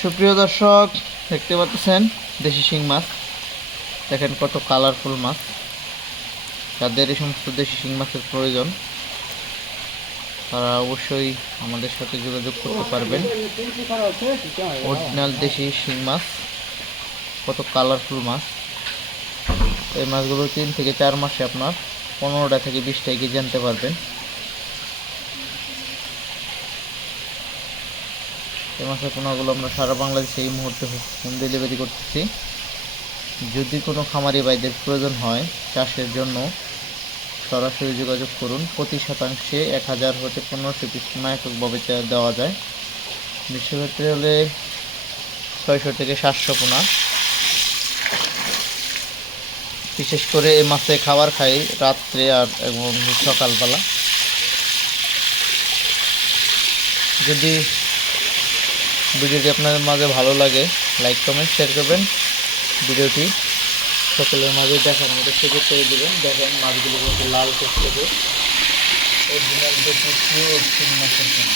সুপ্রিয় দর্শক, দেখতে পাচ্ছেন দেশি শিং মাছ। দেখেন কত কালারফুল মাছ। যাদের এই সমস্ত দেশি শিং মাছের প্রয়োজন তারা অবশ্যই আমাদের সাথে যোগাযোগ করতে পারবেন। অরিজিনাল দেশি শিং মাছ, কত কালারফুল মাছ। এই মাছগুলো 3 থেকে 4 মাসে আপনার 15টা থেকে 20টা কেজি আনতে পারবেন। এই মাছের পোনাগুলো আমরা সারা বাংলাদেশে এই মুহূর্তে হোম ডেলিভারি করতেছি। যদি কোনো খামারি ভাইদের প্রয়োজন হয় চাষের জন্য, সরাসরি যোগাযোগ করুন। প্রতি শতাংশে 1000 হতে 1500 পিস পোনা এককভাবে দেওয়া যায়। বিশ্বক্ষেত্রে হলে 600 থেকে 700 পোনা। বিশেষ করে এই মাছে খাবার খাই রাত্রে আর এবং সকালবেলা। যদি ভিডিওটি আপনাদের মাঝে ভালো লাগে, লাইক কমেন্ট শেয়ার করবেন। ভিডিওটি সকলের মাঝে দেখার মতো সুযোগ করে দেবেন। দেখেন মাছগুলো কিন্তু লাল করতে হবে। অরিজিনাল দেশি পিওর শিং মাছের জন্য।